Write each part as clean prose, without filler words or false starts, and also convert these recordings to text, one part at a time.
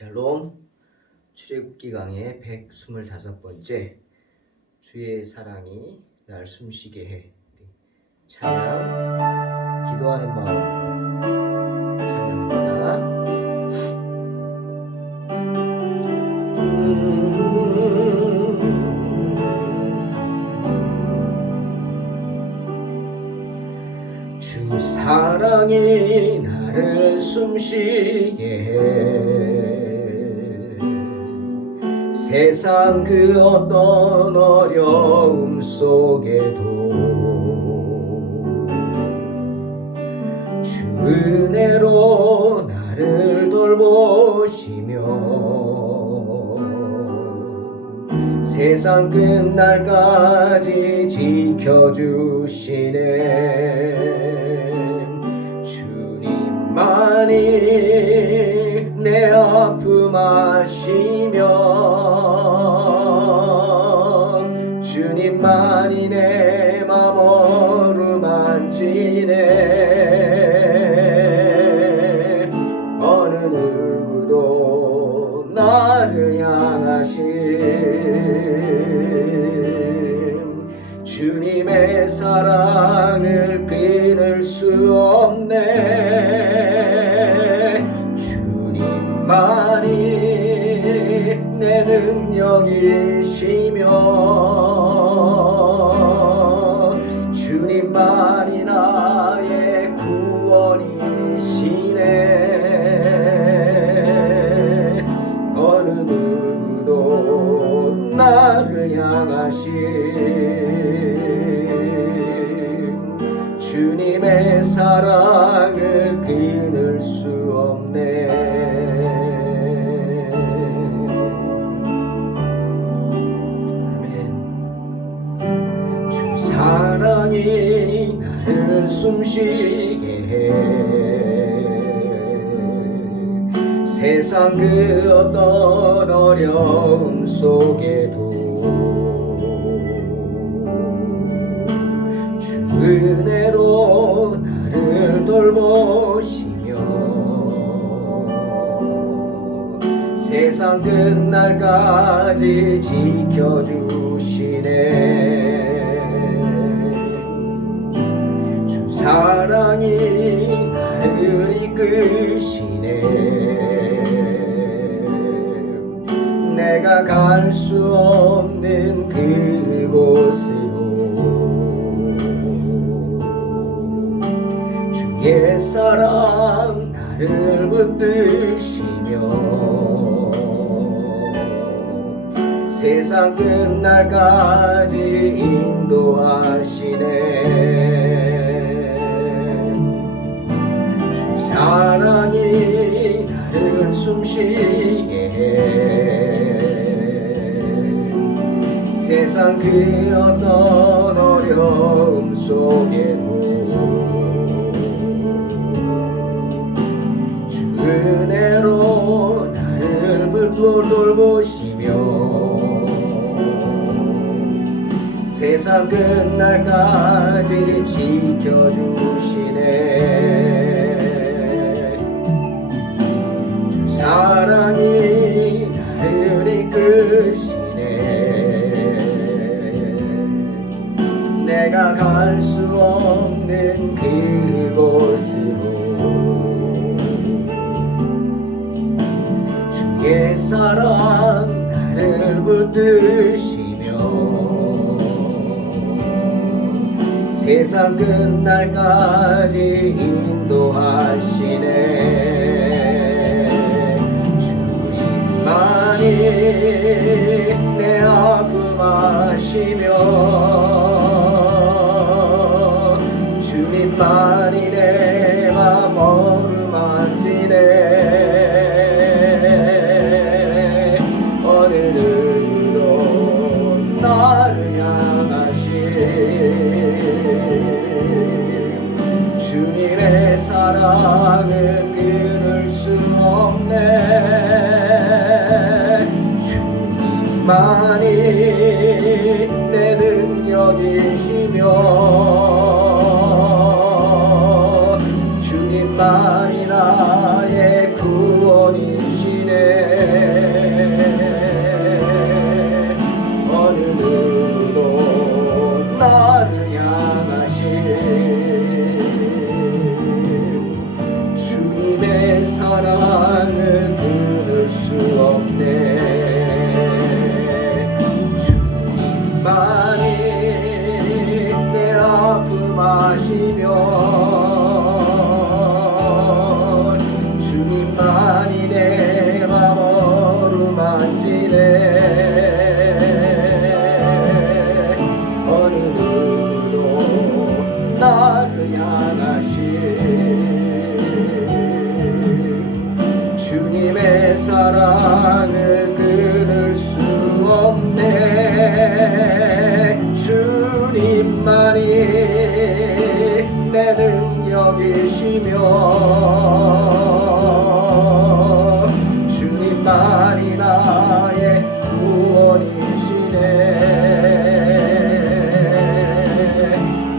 샬롬. 출애굽기 강의 125번째 주의 사랑이 날 숨쉬게 해. 찬양 기도하는 마음으로 찬양합니다. 주 사랑이 나를 숨쉬게 해. 세상 그 어떤 어려움 속에도 주 은혜로 나를 돌보시며 세상 끝날까지 지켜주시네. 주님만이 내 아픔 아시며 주님만이 내 맘 어루만지네. 어느 누구도 나를 향하신 주님의 사랑을 끊을 수 없네. 주님만이 내 능력이시며 주님만이 나의 구원이시네. 어느 누구도 나를 향하신 주님의 사랑을 끊을 수 없네. 아멘. 주 사랑이 나를 숨쉬게 해. 세상 그 어떤 어려움 속에도 주 은혜로 나를 돌보시며 세상 끝날까지 지켜주시네. 주 사랑이 나를 이끄시네. 내가 갈 수 없는 그곳으로 주의 사랑 나를 붙드시며 세상 끝날까지 인도하시네. 주 사랑이 나를 숨쉬게 해. 세상 그 어떤 어려움 속에도 주 은혜로 나를 돌보시며 세상 끝날까지 지켜주시네. 주 사랑이 나를 이끄시네. 내가 갈 수 없는 그곳으로 주의 사랑 나를 붙드시며 세상 끝날까지 인도하시네. 주님만이 내 아픔 아시며 주님만이 내 맘 어루만지네. 어느 누구도 나를 향하신 주님의 사랑을 끊을 수 없네. 주님만이 내 능력이시며 주님만이 나의 구원이시네. 사랑을 끊을 수 없네. 주님만이 내 아픔 아시며 주님만이 내 맘 어루만지네. 어느 누구도 나를 향하신 주님의 사랑을 끊을 수 없네. 주님만이 내 능력이시며 주님만이 나의 구원이시네.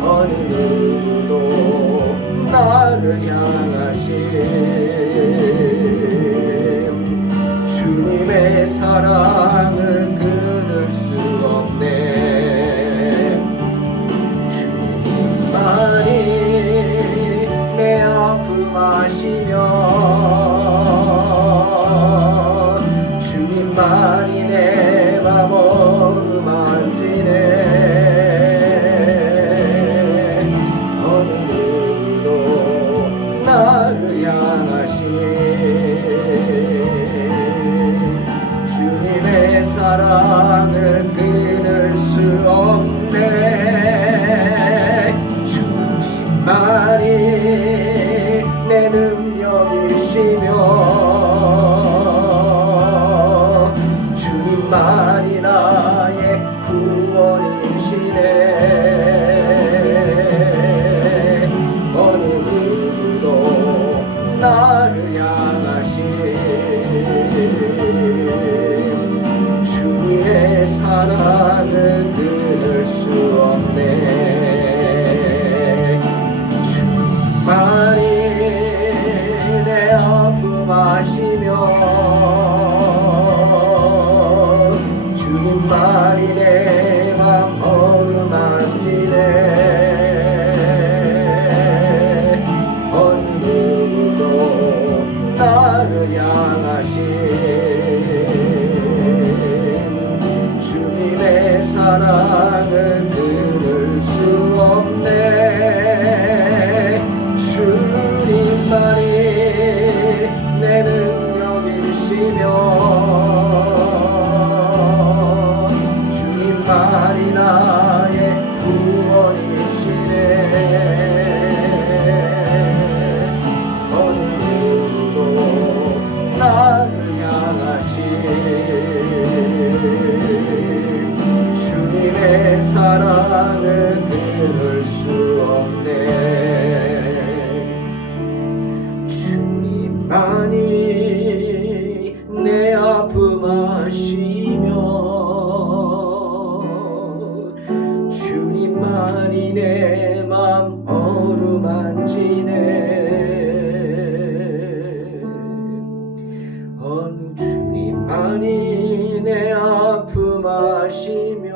어느 누구도 나를 향하신 주님의 사랑을 끊을 수 없네. 주님만이 내 아픔 아시며 주님만이 내 맘 어루만지네. 어느 누구도 나를 향하신 주님의 사랑을 끊을 수 없네. 주님만이 내 능력이시며 주님만이 나의 구원이시네. 어느 누구도 나를 향하신 주님의 사랑을 끊을 수 없네. 주님만이 내 아픔 아시며 주님만이 내 맘 어루만지네. 어느 누구도 나를 향하신 주님의 사랑을 끊을 수 없네. 주님만이 내 능력이시며 주님만이 나의 구원이시네. 어느 누구도 나를 향하신 주님의 사랑을 끊을 수 없네. 주님만이 내 아픔 아시며 주님만이 내 맘 어루만지네. 어느 주님만이 내 아픔 아시며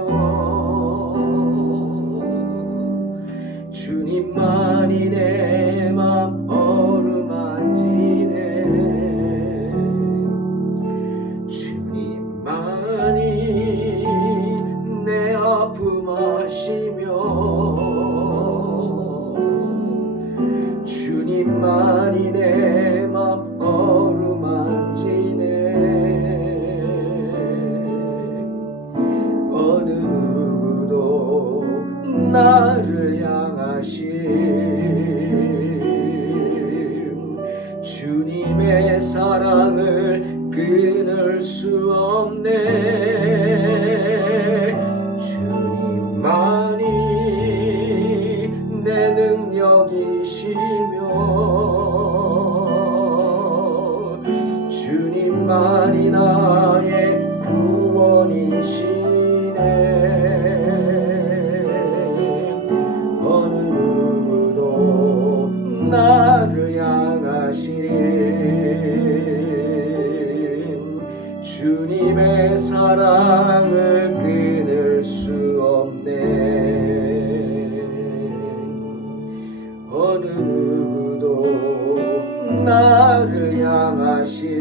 주님만이 내 맘 어루만지네. 주님만이 내 아픔 아시며 주님만이 내 맘 어루만지네. 어느 누구도 나를 향하신 주님의 사랑을 끊을 수 없네. 주님만이 내 능력이시며 주님만이 나의 구원이시네. 어느 누구도 나를 향하신 주님의 사랑을 끊을 수 없네. 어느 누구도 나를 향하신 향하신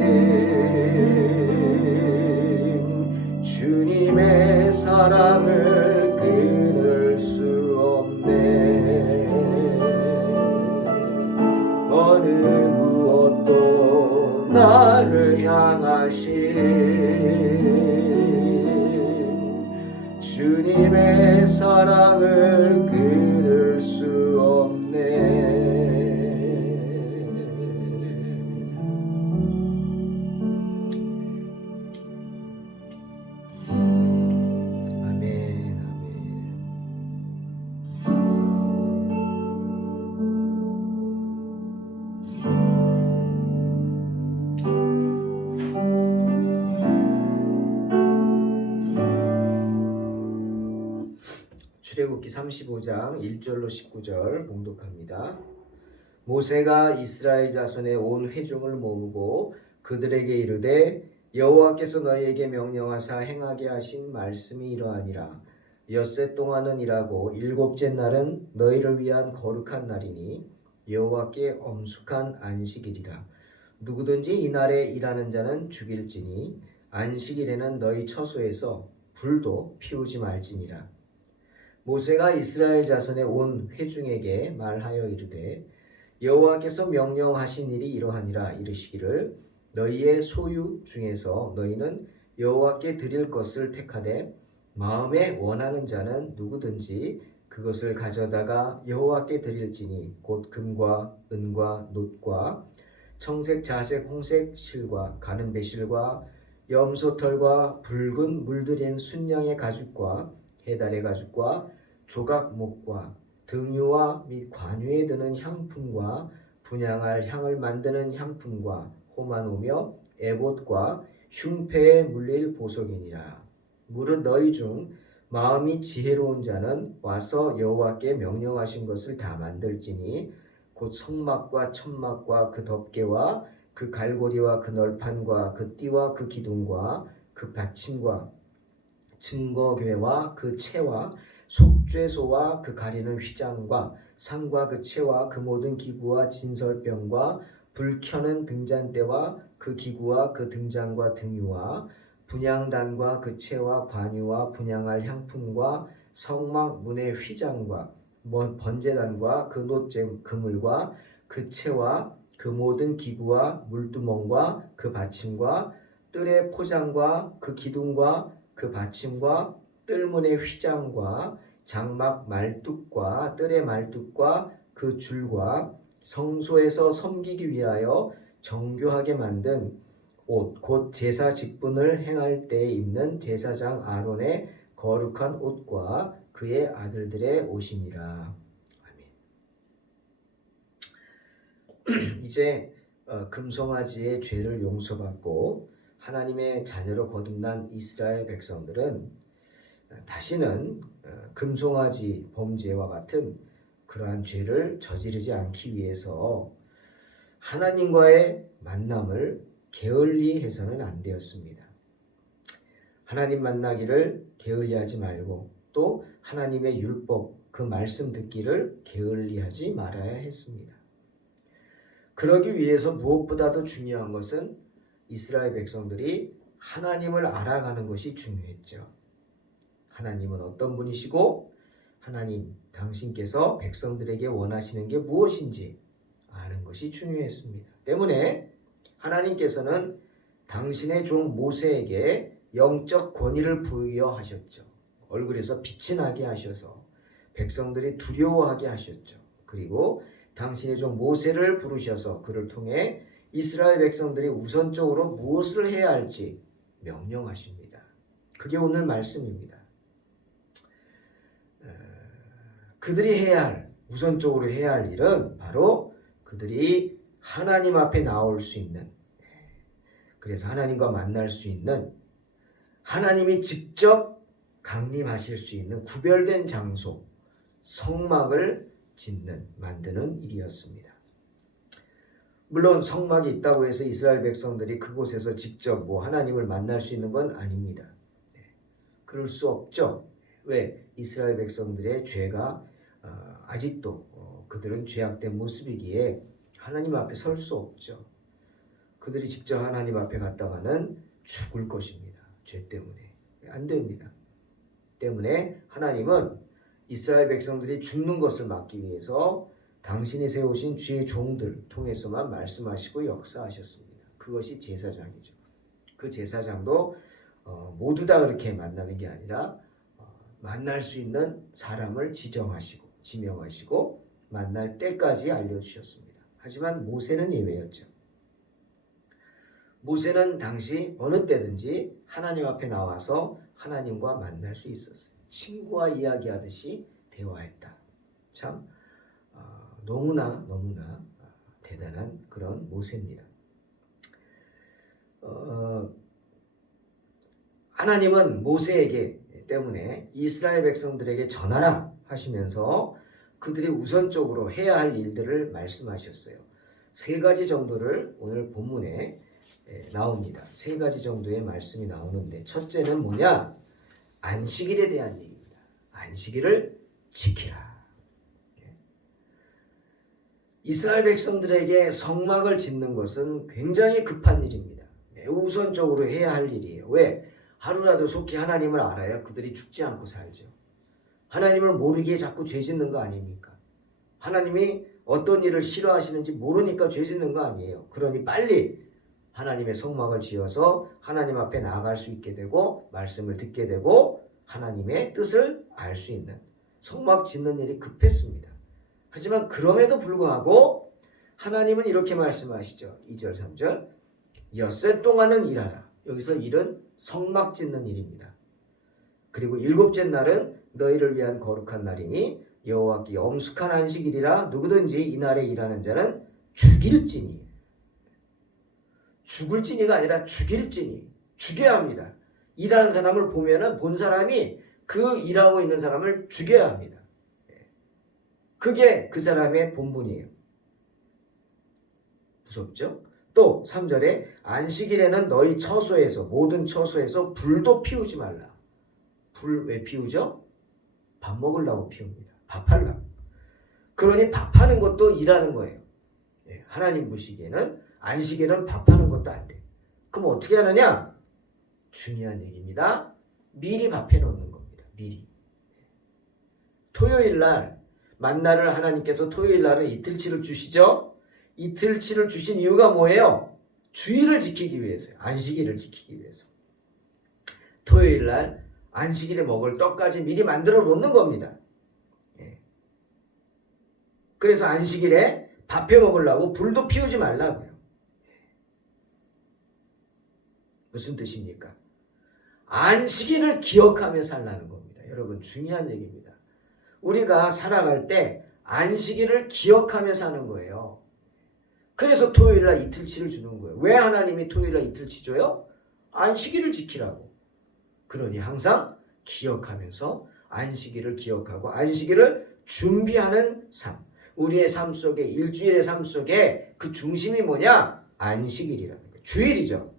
주님의 사랑을 끊을 수 없네. 어느 무엇도 나를 향하신 주님의 사랑을 끊을 수 없네. 아멘, 아멘. 출애굽기 35장 1절로 19절 봉독합니다. 모세가 이스라엘 자손의 온 회중을 모으고 그들에게 이르되 여호와께서 너희에게 명령하사 행하게 하신 말씀이 이러하니라. 엿새 동안은 일하고 일곱째 날은 너희를 위한 거룩한 날이니 여호와께 엄숙한 안식일이라. 누구든지 이날에 일하는 자는 죽일지니 안식일에는 너희 처소에서 불도 피우지 말지니라. 모세가 이스라엘 자손의 온 회중에게 말하여 이르되 여호와께서 명령하신 일이 이러하니라. 이르시기를 너희의 소유 중에서 너희는 여호와께 드릴 것을 택하되 마음에 원하는 자는 누구든지 그것을 가져다가 여호와께 드릴지니 곧 금과 은과 놋과 청색 자색 홍색 실과 가는 배실과 염소털과 붉은 물들인 순양의 가죽과 해달의 가죽과 조각목과 등유와 및 관유에 드는 향품과 분향할 향을 만드는 향품과 호마노며 에봇과 흉패에 물릴 보석이니라. 무릇 너희 중 마음이 지혜로운 자는 와서 여호와께 명령하신 것을 다 만들지니 곧 성막과 천막과 그 덮개와 그 갈고리와 그 널판과 그 띠와 그 기둥과 그 받침과 증거궤와 그 채와 속죄소와 그 가리는 휘장과 상과 그 채와 그 모든 기구와 진설병과 불 켜는 등잔대와 그 기구와 그 등잔과 등유와 분향단과 그 채와 관유와 분향할 향품과 성막 문의 휘장과 번제단과 그 놋재 그물과 그 채와 그 모든 기구와 물두멍과 그 받침과 뜰의 포장과 그 기둥과 그 받침과 뜰문의 휘장과 장막 말뚝과 뜰의 말뚝과 그 줄과 성소에서 섬기기 위하여 정교하게 만든 옷, 곧 제사 직분을 행할 때에 입는 제사장 아론의 거룩한 옷과 그의 아들들의 옷이니라. 아멘. 이제 금송아지의 죄를 용서받고 하나님의 자녀로 거듭난 이스라엘 백성들은 다시는 금송아지 범죄와 같은 그러한 죄를 저지르지 않기 위해서 하나님과의 만남을 게을리 해서는 안 되었습니다. 하나님 만나기를 게을리하지 말고 또 하나님의 율법 그 말씀 듣기를 게을리하지 말아야 했습니다. 그러기 위해서 무엇보다도 중요한 것은 이스라엘 백성들이 하나님을 알아가는 것이 중요했죠. 하나님은 어떤 분이시고 하나님 당신께서 백성들에게 원하시는 게 무엇인지 아는 것이 중요했습니다. 때문에 하나님께서는 당신의 종 모세에게 영적 권위를 부여하셨죠. 얼굴에서 빛이 나게 하셔서 백성들이 두려워하게 하셨죠. 그리고 당신의 종 모세를 부르셔서 그를 통해 이스라엘 백성들이 우선적으로 무엇을 해야 할지 명령하십니다. 그게 오늘 말씀입니다. 그들이 우선적으로 해야 할 일은 바로 그들이 하나님 앞에 나올 수 있는, 그래서 하나님과 만날 수 있는, 하나님이 직접 강림하실 수 있는 구별된 장소, 성막을 만드는 일이었습니다. 물론 성막이 있다고 해서 이스라엘 백성들이 그곳에서 직접 하나님을 만날 수 있는 건 아닙니다. 그럴 수 없죠. 왜? 이스라엘 백성들의 죄가 아직도 그들은 죄악된 모습이기에 하나님 앞에 설 수 없죠. 그들이 직접 하나님 앞에 갔다가는 죽을 것입니다. 죄 때문에. 안 됩니다. 때문에 하나님은 이스라엘 백성들이 죽는 것을 막기 위해서 당신이 세우신 주의 종들 통해서만 말씀하시고 역사하셨습니다. 그것이 제사장이죠. 그 제사장도 모두 다 그렇게 만나는 게 아니라 만날 수 있는 사람을 지정하시고 지명하시고 만날 때까지 알려주셨습니다. 하지만 모세는 예외였죠. 모세는 당시 어느 때든지 하나님 앞에 나와서 하나님과 만날 수 있었어요. 친구와 이야기하듯이 대화했다. 참 너무나 대단한 그런 모세입니다. 하나님은 모세에게 때문에 이스라엘 백성들에게 전하라 하시면서 그들이 우선적으로 해야 할 일들을 말씀하셨어요. 세 가지 정도를 오늘 본문에 나옵니다. 세 가지 정도의 말씀이 나오는데 첫째는 뭐냐? 안식일에 대한 얘기입니다. 안식일을 지키라. 이스라엘 백성들에게 성막을 짓는 것은 굉장히 급한 일입니다. 매우 우선적으로 해야 할 일이에요. 왜? 하루라도 속히 하나님을 알아야 그들이 죽지 않고 살죠. 하나님을 모르기에 자꾸 죄 짓는 거 아닙니까? 하나님이 어떤 일을 싫어하시는지 모르니까 죄 짓는 거 아니에요. 그러니 빨리 하나님의 성막을 지어서 하나님 앞에 나아갈 수 있게 되고 말씀을 듣게 되고 하나님의 뜻을 알 수 있는 성막 짓는 일이 급했습니다. 하지만 그럼에도 불구하고 하나님은 이렇게 말씀하시죠. 2절 3절 엿새 동안은 일하라. 여기서 일은 성막 짓는 일입니다. 그리고 일곱째 날은 너희를 위한 거룩한 날이니 여호와께 엄숙한 안식일이라 누구든지 이날에 일하는 자는 죽일지니. 죽을지니가 아니라 죽일지니. 죽여야 합니다. 일하는 사람을 보면은 본 사람이 그 일하고 있는 사람을 죽여야 합니다. 그게 그 사람의 본분이에요. 무섭죠? 또 3절에 안식일에는 너희 처소에서 모든 처소에서 불도 피우지 말라. 불 왜 피우죠? 밥 먹으려고 피웁니다. 밥하려고. 그러니 밥하는 것도 일하는 거예요. 하나님 보시기에는 안식일은 밥하는 것도 안 돼. 그럼 어떻게 하느냐? 중요한 얘기입니다. 미리 밥해 놓는 겁니다. 미리. 토요일 날 만나를 하나님께서 토요일 날은 이틀치를 주시죠. 이틀치를 주신 이유가 뭐예요? 주일을 지키기 위해서요. 안식일을 지키기 위해서. 토요일 날 안식일에 먹을 떡까지 미리 만들어 놓는 겁니다. 그래서 안식일에 밥해 먹으려고 불도 피우지 말라고요. 무슨 뜻입니까? 안식일을 기억하며 살라는 겁니다. 여러분 중요한 얘기입니다. 우리가 살아갈 때 안식일을 기억하며 사는 거예요. 그래서 토요일날 이틀치를 주는 거예요. 왜 하나님이 토요일날 이틀치 줘요? 안식일을 지키라고. 그러니 항상 기억하면서 안식일을 기억하고 안식일을 준비하는 삶. 우리의 삶 속에 일주일의 삶 속에 그 중심이 뭐냐? 안식일이라는 거예요. 주일이죠.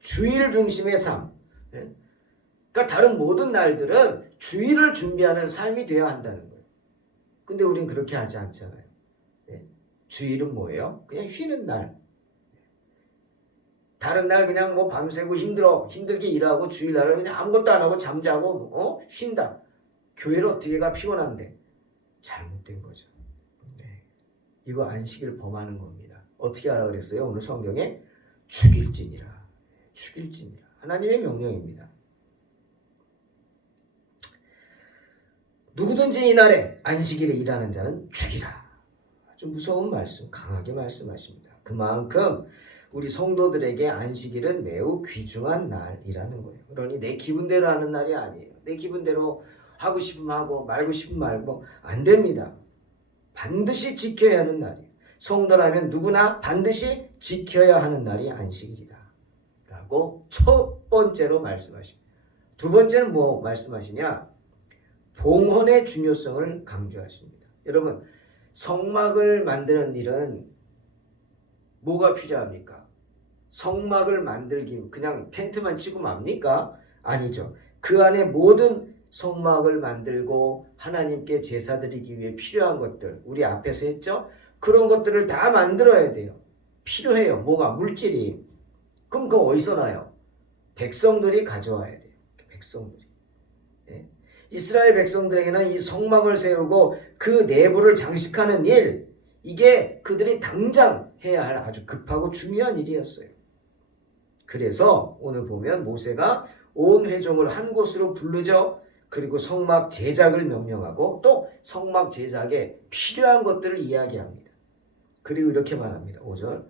주일 중심의 삶. 그러니까 다른 모든 날들은 주일을 준비하는 삶이 되어야 한다는 거예요. 근데 우린 그렇게 하지 않잖아요. 주일은 뭐예요? 그냥 쉬는 날. 다른 날 그냥 뭐 밤새고 힘들게 일하고 주일날은 그냥 아무것도 안 하고 잠자고 쉰다. 교회를 어떻게 가 피곤한데. 잘못된 거죠. 이거 안식일 범하는 겁니다. 어떻게 하라 그랬어요? 오늘 성경에 죽일지니라. 죽일지니라. 하나님의 명령입니다. 누구든지 이날에 안식일에 일하는 자는 죽이라. 아주 무서운 말씀, 강하게 말씀하십니다. 그만큼 우리 성도들에게 안식일은 매우 귀중한 날이라는 거예요. 그러니 내 기분대로 하는 날이 아니에요. 내 기분대로 하고 싶으면 하고 말고 싶으면 말고 안 됩니다. 반드시 지켜야 하는 날이에요. 성도라면 누구나 반드시 지켜야 하는 날이 안식일이다. 라고 첫 번째로 말씀하십니다. 두 번째는 뭐 말씀하시냐? 봉헌의 중요성을 강조하십니다. 여러분, 성막을 만드는 일은 뭐가 필요합니까? 성막을 만들기 그냥 텐트만 치고 맙니까? 아니죠. 그 안에 모든 성막을 만들고 하나님께 제사 드리기 위해 필요한 것들 우리 앞에서 했죠? 그런 것들을 다 만들어야 돼요. 필요해요. 뭐가? 물질이. 그럼 그거 어디서 나요? 백성들이 가져와야 돼요. 백성들이. 예. 이스라엘 백성들에게는 이 성막을 세우고 그 내부를 장식하는 일, 이게 그들이 당장 해야 할 아주 급하고 중요한 일이었어요. 그래서 오늘 보면 모세가 온 회중을 한 곳으로 부르죠. 그리고 성막 제작을 명령하고 또 성막 제작에 필요한 것들을 이야기합니다. 그리고 이렇게 말합니다. 5절.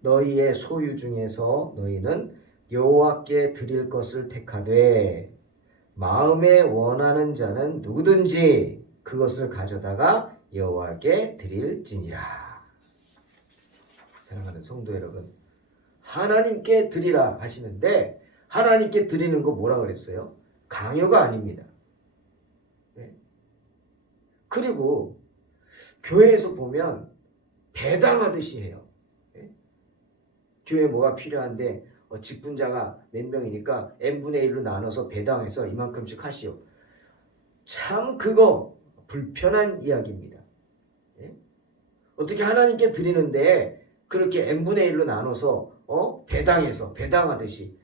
너희의 소유 중에서 너희는 여호와께 드릴 것을 택하되 마음에 원하는 자는 누구든지 그것을 가져다가 여호와께 드릴지니라. 사랑하는 성도 여러분, 하나님께 드리라 하시는데 하나님께 드리는 거 뭐라 그랬어요? 강요가 아닙니다. 네. 그리고 교회에서 보면 배당하듯이 해요. 네. 교회에 뭐가 필요한데 직분자가 몇 명이니까 n분의 1로 나눠서 배당해서 이만큼씩 하시오. 참 그거 불편한 이야기입니다. 네. 어떻게 하나님께 드리는데 그렇게 n분의 1로 나눠서 배당해서 배당하듯이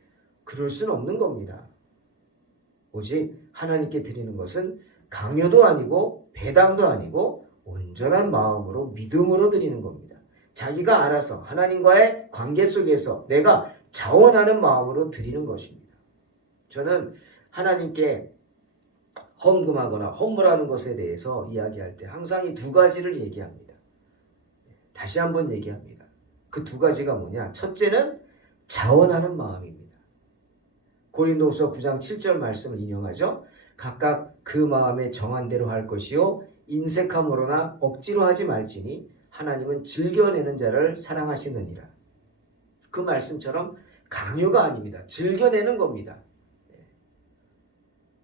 그럴 수는 없는 겁니다. 오직 하나님께 드리는 것은 강요도 아니고 배당도 아니고 온전한 마음으로 믿음으로 드리는 겁니다. 자기가 알아서 하나님과의 관계 속에서 내가 자원하는 마음으로 드리는 것입니다. 저는 하나님께 헌금하거나 헌물하는 것에 대해서 이야기할 때 항상 이 두 가지를 얘기합니다. 다시 한번 얘기합니다. 그 두 가지가 뭐냐? 첫째는 자원하는 마음입니다. 고린도후서 9장 7절 말씀을 인용하죠. 각각 그 마음에 정한 대로 할 것이요 인색함으로나 억지로 하지 말지니 하나님은 즐겨내는 자를 사랑하시느니라. 그 말씀처럼 강요가 아닙니다. 즐겨내는 겁니다.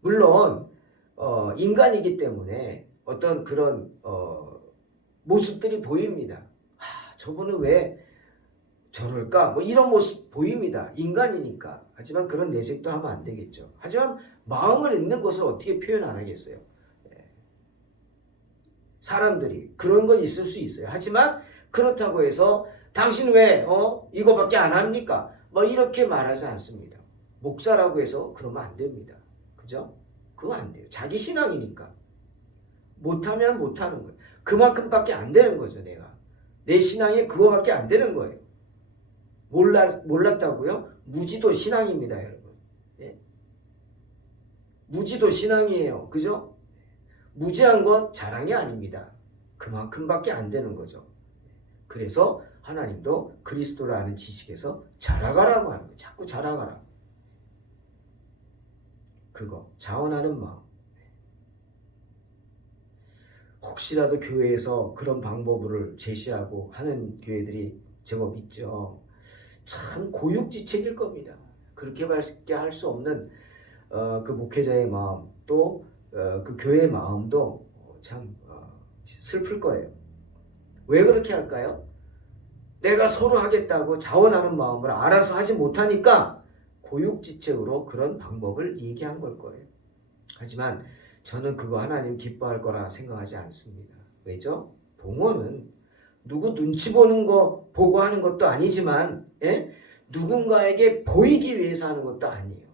물론 인간이기 때문에 어떤 그런 모습들이 보입니다. 저분은 왜 저럴까? 뭐 이런 모습 보입니다. 인간이니까. 하지만 그런 내색도 하면 안 되겠죠. 하지만 마음을 읽는 것을 어떻게 표현 안 하겠어요? 사람들이 그런 건 있을 수 있어요. 하지만 그렇다고 해서 당신 왜 이거밖에 안 합니까? 뭐 이렇게 말하지 않습니다. 목사라고 해서 그러면 안 됩니다. 그죠? 그거 안 돼요. 자기 신앙이니까. 못하면 못하는 거예요. 그만큼밖에 안 되는 거죠. 내 신앙에 그거밖에 안 되는 거예요. 몰랐다고요? 무지도 신앙입니다, 여러분. 예. 무지도 신앙이에요. 그죠? 무지한 건 자랑이 아닙니다. 그만큼밖에 안 되는 거죠. 그래서 하나님도 그리스도를 아는 지식에서 자라가라고 하는 거예요. 자꾸 자라가라. 그거 자원하는 마음. 혹시라도 교회에서 그런 방법을 제시하고 하는 교회들이 제법 있죠. 참 고육지책일 겁니다. 그렇게밖에 할 수 없는 그 목회자의 마음 또 그 교회의 마음도 참 슬플 거예요. 왜 그렇게 할까요? 내가 서로 하겠다고 자원하는 마음을 알아서 하지 못하니까 고육지책으로 그런 방법을 얘기한 걸 거예요. 하지만 저는 그거 하나님 기뻐할 거라 생각하지 않습니다. 왜죠? 봉헌은 누구 눈치 보는 거 보고 하는 것도 아니지만 누군가에게 보이기 위해서 하는 것도 아니에요.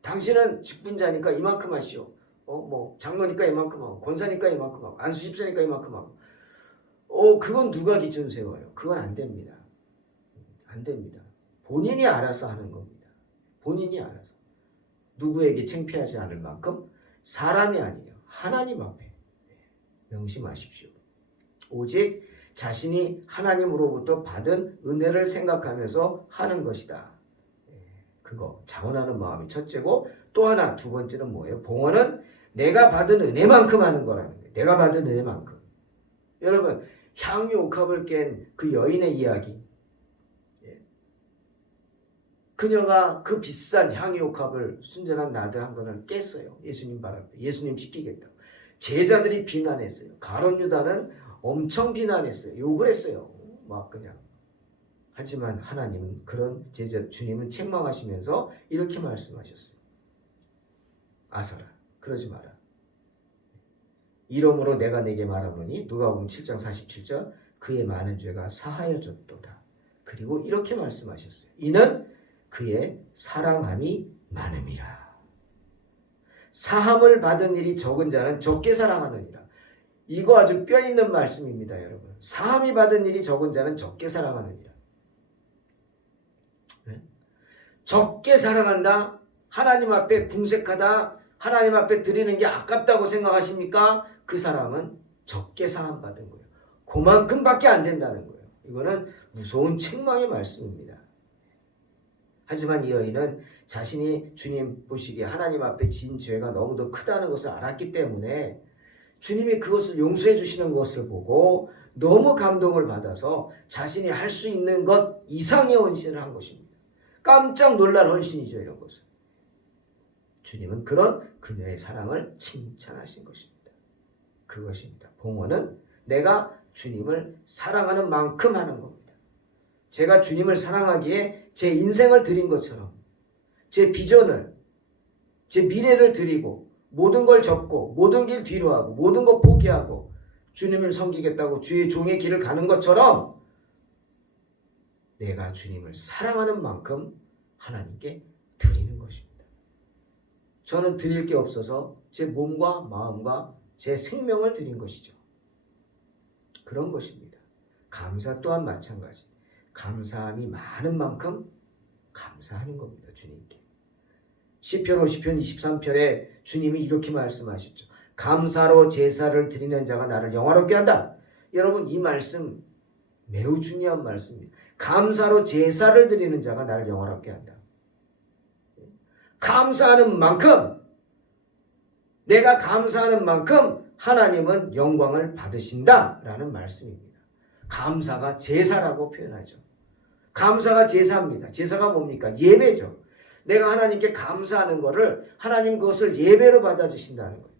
당신은 직분자니까 이만큼 하시오. 뭐 장로니까 이만큼 하고 권사니까 이만큼 하고 안수집사니까 이만큼 하고 그건 누가 기준 세워요? 그건 안 됩니다. 안 됩니다. 본인이 알아서 하는 겁니다. 본인이 알아서. 누구에게 창피하지 않을 만큼 사람이 아니에요. 하나님 앞에. 명심하십시오. 오직 자신이 하나님으로부터 받은 은혜를 생각하면서 하는 것이다. 그거 자원하는 마음이 첫째고 또 하나 두 번째는 뭐예요? 봉헌은 내가 받은 은혜만큼 하는 거라는 거예요. 내가 받은 은혜만큼. 여러분 향유 옥합을 깬 그 여인의 이야기. 그녀가 그 비싼 향유 옥합을 순전한 나드 한 건을 깼어요. 예수님 발 앞에. 예수님 지키겠다고. 제자들이 비난했어요. 가룟 유다는 엄청 비난했어요. 욕을 했어요. 막 그냥. 하지만 하나님은 그런 주님은 책망하시면서 이렇게 말씀하셨어요. 아서라 그러지 마라. 이러므로 내가 내게 말하노니 누가복음 7장 47절 그의 많은 죄가 사하여졌도다. 그리고 이렇게 말씀하셨어요. 이는 그의 사랑함이 많음이라. 사함을 받은 일이 적은 자는 적게 사랑하느니라. 이거 아주 뼈 있는 말씀입니다, 여러분. 사함이 받은 일이 적은 자는 적게 사랑하느니라. 네? 적게 사랑한다? 하나님 앞에 궁색하다? 하나님 앞에 드리는 게 아깝다고 생각하십니까? 그 사람은 적게 사함 받은 거예요. 그만큼밖에 안 된다는 거예요. 이거는 무서운 책망의 말씀입니다. 하지만 이 여인은 자신이 주님 보시기에 하나님 앞에 지은 죄가 너무도 크다는 것을 알았기 때문에 주님이 그것을 용서해 주시는 것을 보고 너무 감동을 받아서 자신이 할 수 있는 것 이상의 헌신을 한 것입니다. 깜짝 놀랄 헌신이죠, 이런 것은. 주님은 그런 그녀의 사랑을 칭찬하신 것입니다. 그것입니다. 봉헌은 내가 주님을 사랑하는 만큼 하는 겁니다. 제가 주님을 사랑하기에 제 인생을 드린 것처럼 제 비전을, 제 미래를 드리고 모든 걸 접고 모든 길 뒤로 하고 모든 것 포기하고 주님을 섬기겠다고 주의 종의 길을 가는 것처럼 내가 주님을 사랑하는 만큼 하나님께 드리는 것입니다. 저는 드릴 게 없어서 제 몸과 마음과 제 생명을 드린 것이죠. 그런 것입니다. 감사 또한 마찬가지. 감사함이 많은 만큼 감사하는 겁니다. 주님께. 시편 50편 23편에 주님이 이렇게 말씀하셨죠. 감사로 제사를 드리는 자가 나를 영화롭게 한다. 여러분, 이 말씀 매우 중요한 말씀입니다. 감사로 제사를 드리는 자가 나를 영화롭게 한다. 감사하는 만큼, 내가 감사하는 만큼 하나님은 영광을 받으신다라는 말씀입니다. 감사가 제사라고 표현하죠. 감사가 제사입니다. 제사가 뭡니까? 예배죠. 내가 하나님께 감사하는 것을 하나님 그것을 예배로 받아주신다는 거예요.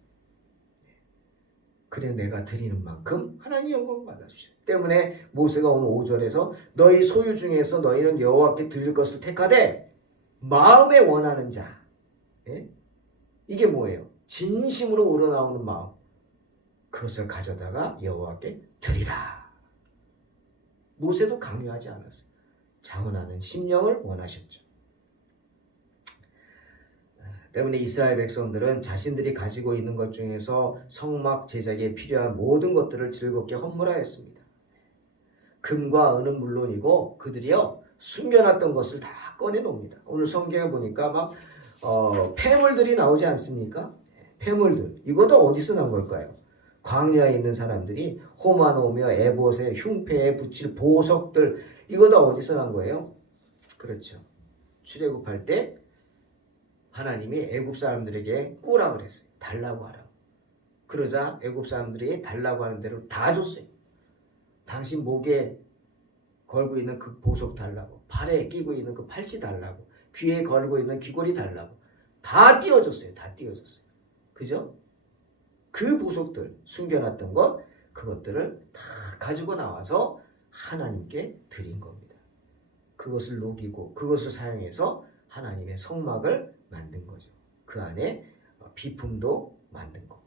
그래 내가 드리는 만큼 하나님 영광을 받아주셔요. 때문에 모세가 오늘 5절에서 너희 소유 중에서 너희는 여호와께 드릴 것을 택하되 마음에 원하는 자. 예? 이게 뭐예요? 진심으로 우러나오는 마음. 그것을 가져다가 여호와께 드리라. 모세도 강요하지 않았어요. 자원하는 심령을 원하셨죠. 때문에 이스라엘 백성들은 자신들이 가지고 있는 것 중에서 성막 제작에 필요한 모든 것들을 즐겁게 헌물하였습니다. 금과 은은 물론이고 그들이요 숨겨놨던 것을 다 꺼내놉니다. 오늘 성경에 보니까 막 폐물들이 나오지 않습니까? 폐물들. 이것도 어디서 난 걸까요? 광야에 있는 사람들이 호마노며 에봇에 흉패에 붙일 보석들 이거 다 어디서 난 거예요? 그렇죠. 출애굽할 때 하나님이 애굽 사람들에게 꾸라 그랬어요. 달라고 하라고. 그러자 애굽 사람들이 달라고 하는 대로 다 줬어요. 당신 목에 걸고 있는 그 보석 달라고, 팔에 끼고 있는 그 팔찌 달라고, 귀에 걸고 있는 귀걸이 달라고 다 띄워줬어요. 다 띄워줬어요. 그죠? 그 보석들 숨겨놨던 것 그것들을 다 가지고 나와서 하나님께 드린 겁니다. 그것을 녹이고 그것을 사용해서 하나님의 성막을 만든 거죠. 그 안에 비품도 만든 거고.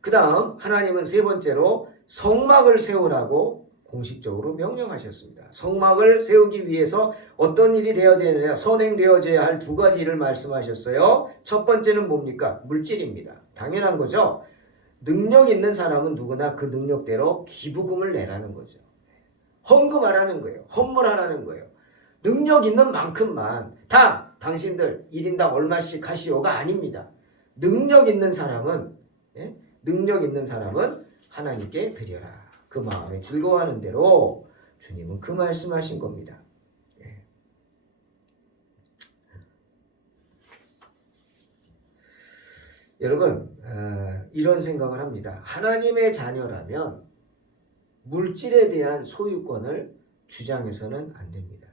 그 다음 하나님은 세 번째로 성막을 세우라고 공식적으로 명령하셨습니다. 성막을 세우기 위해서 어떤 일이 되어야 되느냐, 선행되어져야 할 두 가지 일을 말씀하셨어요. 첫 번째는 뭡니까? 물질입니다. 당연한 거죠. 능력 있는 사람은 누구나 그 능력대로 기부금을 내라는 거죠. 헌금하라는 거예요. 헌물하라는 거예요. 능력 있는 만큼만 다 당신들 1인당 얼마씩 하시오가 아닙니다. 능력 있는 사람은 하나님께 드려라. 그 마음에 즐거워하는 대로 주님은 그 말씀하신 겁니다. 예. 여러분 이런 생각을 합니다. 하나님의 자녀라면 물질에 대한 소유권을 주장해서는 안 됩니다.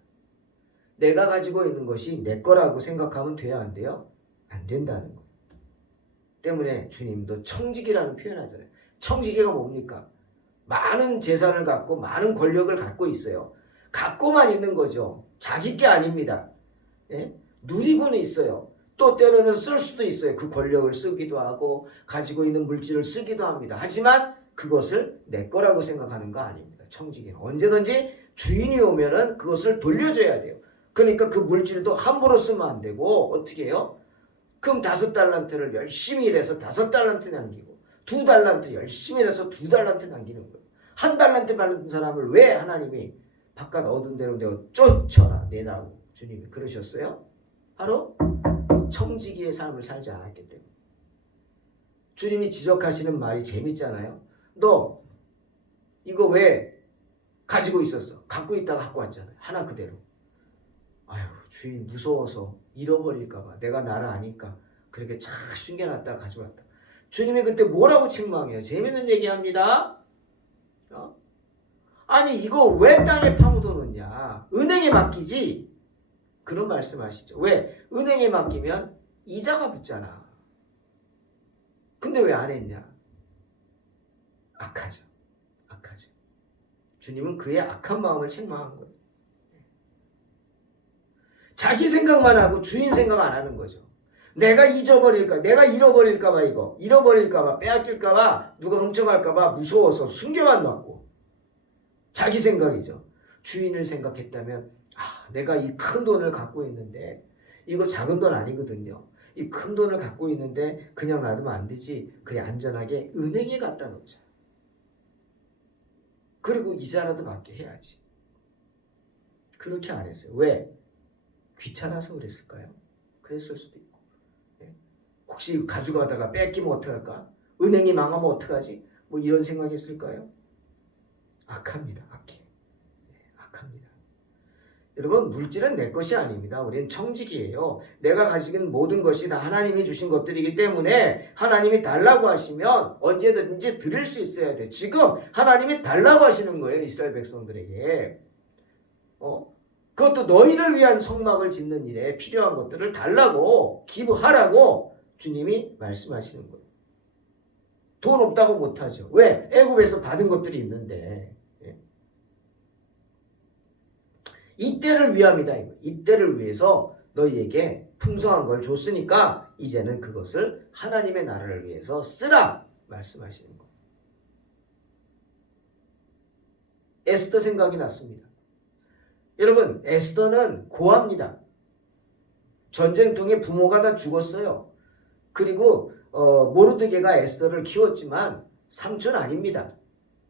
내가 가지고 있는 것이 내 거라고 생각하면 돼야 안 돼요? 안 된다는 거. 때문에 주님도 청지기라는 표현하잖아요. 청지기가 뭡니까? 많은 재산을 갖고 많은 권력을 갖고 있어요. 갖고만 있는 거죠. 자기 게 아닙니다. 예? 누리고는 있어요. 또 때로는 쓸 수도 있어요. 그 권력을 쓰기도 하고 가지고 있는 물질을 쓰기도 합니다. 하지만 그것을 내 거라고 생각하는 거 아닙니다. 청지기는 언제든지 주인이 오면은 그것을 돌려줘야 돼요. 그러니까 그 물질도 함부로 쓰면 안 되고 어떻게 해요? 그럼 5달란트를 열심히 일해서 5달란트 남기고 2달란트 열심히 일해서 2달란트 남기는 거예요. 1달란트 받은 사람을 왜 하나님이 바깥 얻은 대로 내가 쫓아라 내라고 주님이 그러셨어요? 바로 청지기의 삶을 살지 않았기 때문에. 주님이 지적하시는 말이 재밌잖아요. 너 이거 왜 가지고 있었어? 갖고 있다가 갖고 왔잖아요. 하나 그대로. 아유 주인 무서워서 잃어버릴까봐 내가 나를 아니까 그렇게 잘 숨겨놨다가 가져왔다. 주님이 그때 뭐라고 책망해요? 재밌는 얘기합니다. 아니 이거 왜 땅에 파묻어 놓냐? 은행에 맡기지. 그런 말씀하시죠. 왜? 은행에 맡기면 이자가 붙잖아. 근데 왜 안 했냐? 악하죠. 악하죠. 주님은 그의 악한 마음을 책망한 거예요. 자기 생각만 하고 주인 생각 안 하는 거죠. 내가 잊어버릴까, 내가 잃어버릴까봐 이거, 잃어버릴까봐, 빼앗길까봐, 누가 훔쳐갈까봐 무서워서 숨겨만 놨고 자기 생각이죠. 주인을 생각했다면 내가 이 큰 돈을 갖고 있는데 이거 작은 돈 아니거든요. 이 큰 돈을 갖고 있는데 그냥 놔두면 안 되지. 그래 안전하게 은행에 갖다 놓자. 그리고 이자라도 받게 해야지. 그렇게 안 했어요. 왜? 귀찮아서 그랬을까요? 그랬을 수도 있고. 혹시 가져가다가 뺏기면 어떡할까? 은행이 망하면 어떡하지? 뭐 이런 생각했을까요? 악합니다. 악해. 악합니다. 여러분 물질은 내 것이 아닙니다. 우리는 청지기예요. 내가 가지는 모든 것이 다 하나님이 주신 것들이기 때문에 하나님이 달라고 하시면 언제든지 드릴 수 있어야 돼. 지금 하나님이 달라고 하시는 거예요. 이스라엘 백성들에게. 그것도 너희를 위한 성막을 짓는 일에 필요한 것들을 달라고 기부하라고 주님이 말씀하시는 거예요. 돈 없다고 못하죠. 왜? 애굽에서 받은 것들이 있는데. 이때를 위함이다. 이때를 위해서 너희에게 풍성한 걸 줬으니까 이제는 그것을 하나님의 나라를 위해서 쓰라 말씀하시는 거예요. 에스더 생각이 났습니다. 여러분 에스더는 고아입니다. 전쟁통에 부모가 다 죽었어요. 그리고 모르드게가 에스더를 키웠지만 삼촌 아닙니다.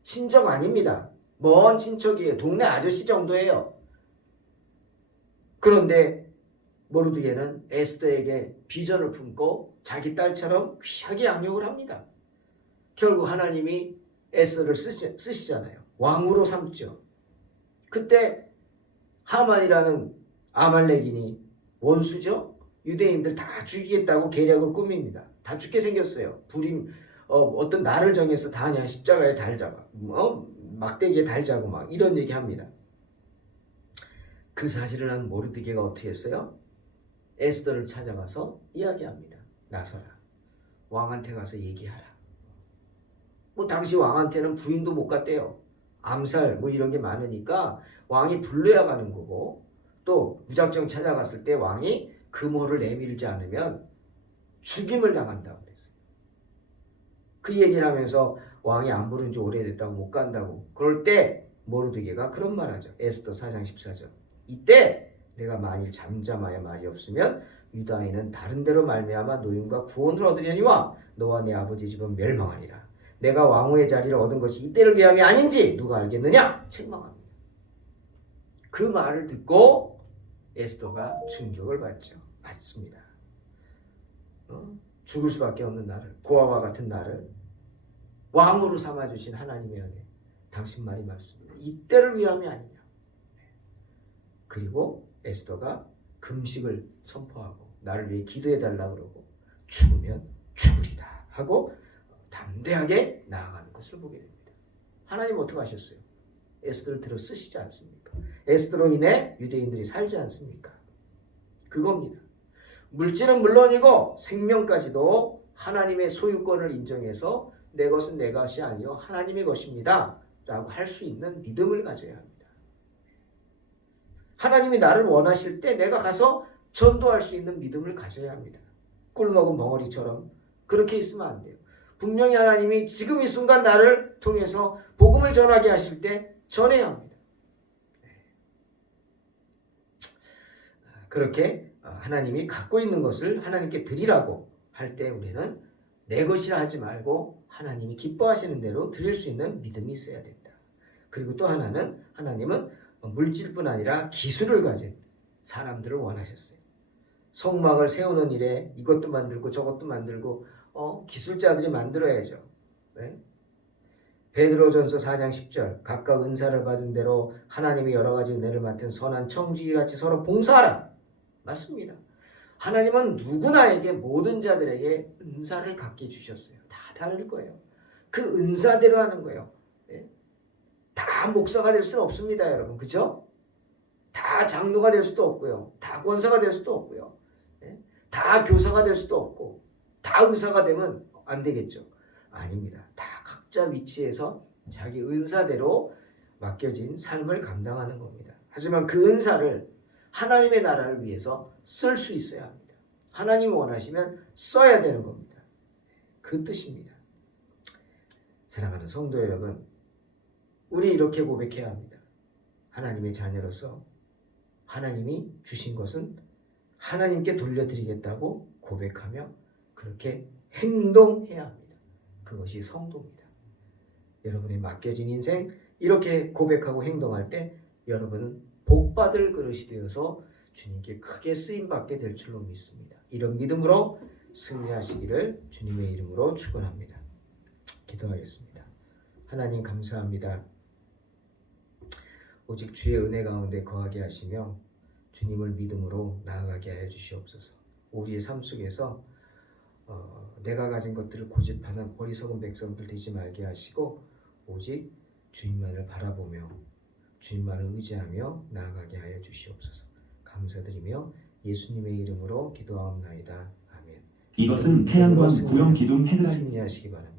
친척 아닙니다. 먼 친척이에요. 동네 아저씨 정도예요. 그런데 모르드게는 에스더에게 비전을 품고 자기 딸처럼 귀하게 양육을 합니다. 결국 하나님이 에스더를 쓰시잖아요. 왕으로 삼죠. 그때 하만이라는 아말렉인이 원수죠. 유대인들 다 죽이겠다고 계략을 꾸밉니다. 다 죽게 생겼어요. 어떤 날을 정해서 다 그냥 십자가에 달자고 막대기에 달자고 막 이런 얘기합니다. 그 사실을 한 모르드게가 어떻게 했어요? 에스더를 찾아가서 이야기합니다. 나서라. 왕한테 가서 얘기하라. 당시 왕한테는 부인도 못 갔대요. 암살 이런 게 많으니까 왕이 불러야 가는 거고 또 무작정 찾아갔을 때 왕이 금호를 내밀지 않으면 죽임을 당한다고 그랬어요. 그 얘기를 하면서 왕이 안 부른 지 오래됐다고 못 간다고. 그럴 때 모르드게가 그런 말 하죠. 에스더 4장 14절. 이때 내가 만일 잠잠하여 말이 없으면 유다인은 다른 데로 말미암아 노임과 구원을 얻으려니와 너와 내 아버지 집은 멸망하리라. 내가 왕후의 자리를 얻은 것이 이때를 위함이 아닌지 누가 알겠느냐? 책망합니다. 그 말을 듣고 에스더가 충격을 받죠. 맞습니다. 죽을 수밖에 없는 나를, 고아와 같은 나를 왕으로 삼아주신 하나님의 은혜. 당신 말이 맞습니다. 이때를 위함이 아니냐. 그리고 에스더가 금식을 선포하고 나를 위해 기도해달라고 그러고 죽으면 죽으리다 하고 담대하게 나아가는 것을 보게 됩니다. 하나님 어떻게 하셨어요? 에스더를 들어 쓰시지 않습니까? 에스더로 인해 유대인들이 살지 않습니까? 그겁니다. 물질은 물론이고 생명까지도 하나님의 소유권을 인정해서 내 것은 내 것이 아니요 하나님의 것입니다 라고 할 수 있는 믿음을 가져야 합니다. 하나님이 나를 원하실 때 내가 가서 전도할 수 있는 믿음을 가져야 합니다. 꿀먹은 벙어리처럼 그렇게 있으면 안 돼요. 분명히 하나님이 지금 이 순간 나를 통해서 복음을 전하게 하실 때 전해야 합니다. 그렇게 하나님이 갖고 있는 것을 하나님께 드리라고 할 때 우리는 내 것이라 하지 말고 하나님이 기뻐하시는 대로 드릴 수 있는 믿음이 있어야 된다. 그리고 또 하나는 하나님은 물질뿐 아니라 기술을 가진 사람들을 원하셨어요. 성막을 세우는 일에 이것도 만들고 저것도 만들고 기술자들이 만들어야죠. 네? 베드로전서 4장 10절 각각 은사를 받은 대로 하나님이 여러 가지 은혜를 맡은 선한 청지기같이 서로 봉사하라. 맞습니다. 하나님은 누구나에게 모든 자들에게 은사를 갖게 주셨어요. 다 다를 거예요. 그 은사대로 하는 거예요. 네? 다 목사가 될 수는 없습니다, 여러분. 그죠? 다 장로가 될 수도 없고요. 다 권사가 될 수도 없고요. 네? 다 교사가 될 수도 없고 다 의사가 되면 안 되겠죠. 아닙니다. 다 각자 위치에서 자기 은사대로 맡겨진 삶을 감당하는 겁니다. 하지만 그 은사를 하나님의 나라를 위해서 쓸 수 있어야 합니다. 하나님이 원하시면 써야 되는 겁니다. 그 뜻입니다. 사랑하는 성도 여러분, 우리 이렇게 고백해야 합니다. 하나님의 자녀로서 하나님이 주신 것은 하나님께 돌려드리겠다고 고백하며 그렇게 행동해야 합니다. 그것이 성도입니다. 여러분의 맡겨진 인생 이렇게 고백하고 행동할 때 여러분은 복받을 그릇이 되어서 주님께 크게 쓰임받게 될 줄로 믿습니다. 이런 믿음으로 승리하시기를 주님의 이름으로 축원합니다. 기도하겠습니다. 하나님 감사합니다. 오직 주의 은혜 가운데 거하게 하시며 주님을 믿음으로 나아가게 하여 주시옵소서. 우리의 삶 속에서 내가 가진 것들을 고집하는 어리석은 백성들 되지 말게 하시고 오직 주님만을 바라보며 주님만을 의지하며 나아가게 하여 주시옵소서. 감사드리며 예수님의 이름으로 기도하옵나이다. 아멘. 이것은 태양광 구형 기둥 헤드라이트. 승리하시기 바랍니다.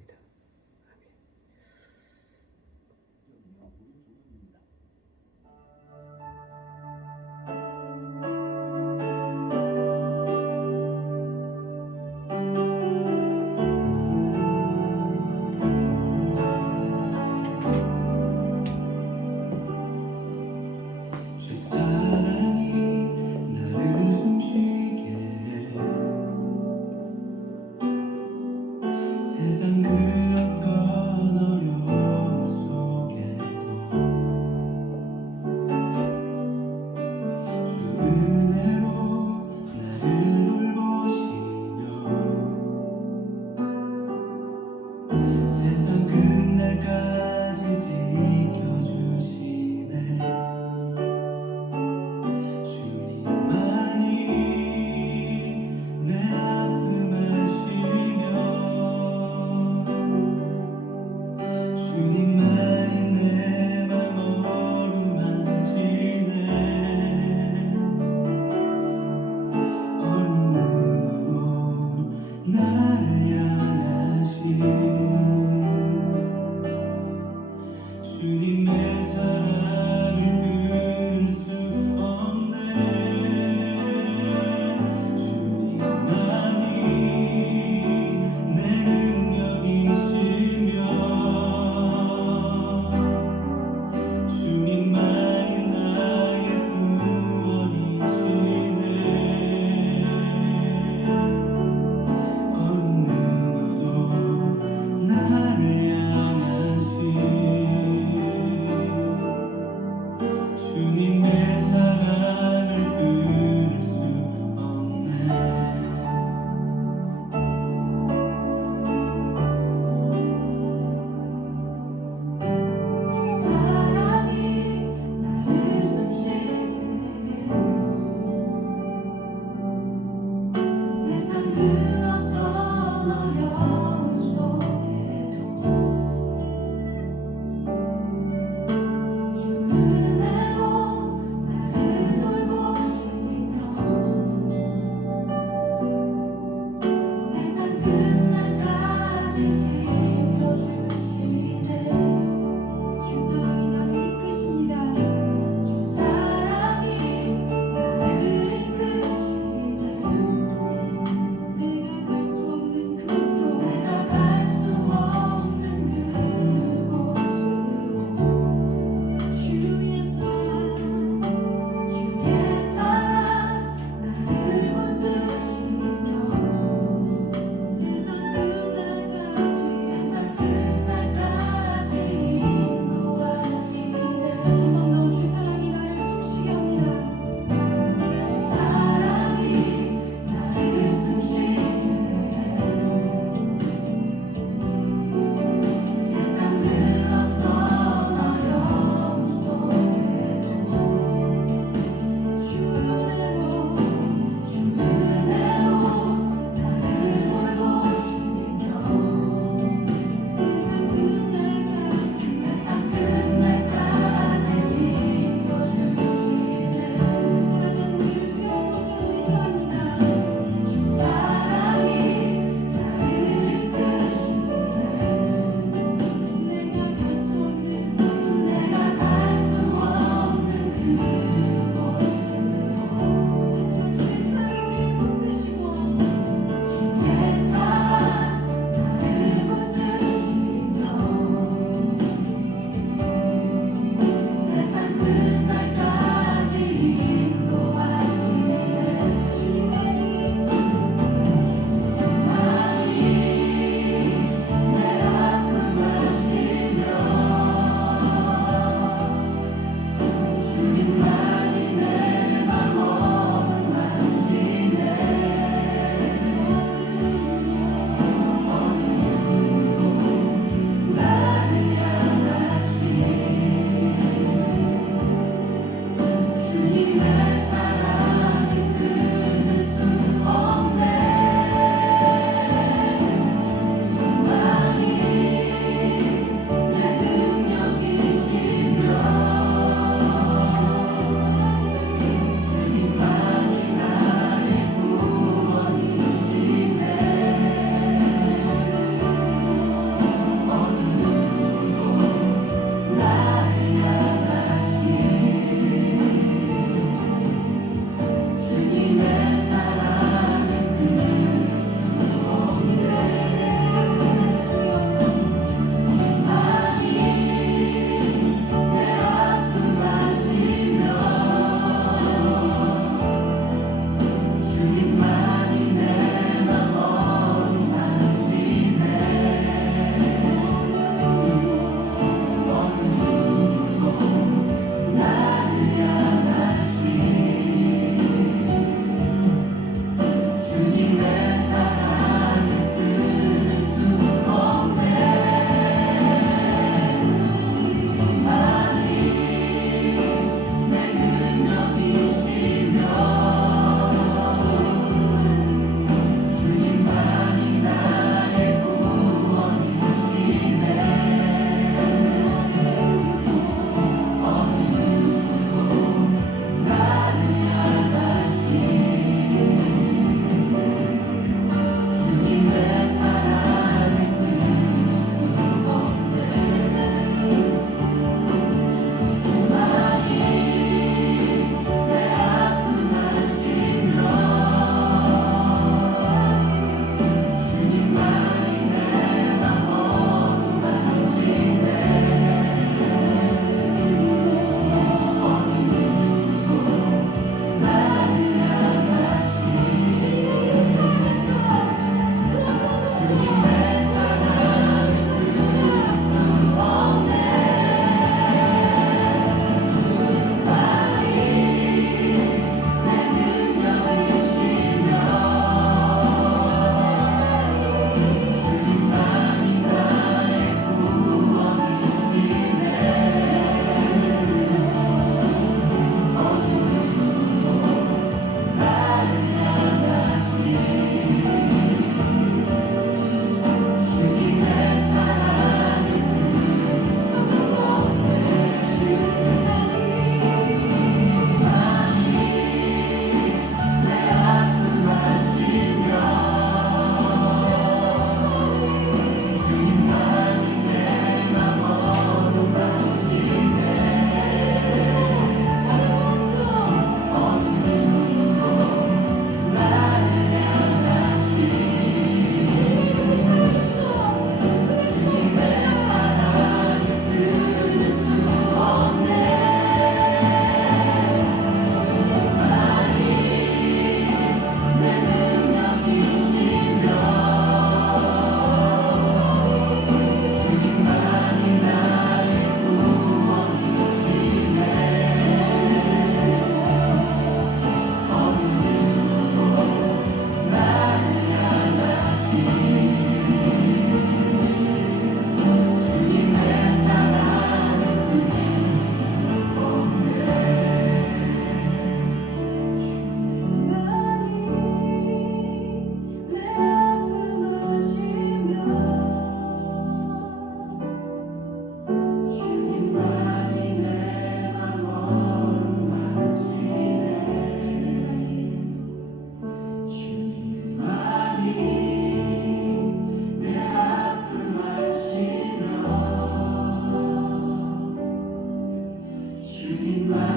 주님 말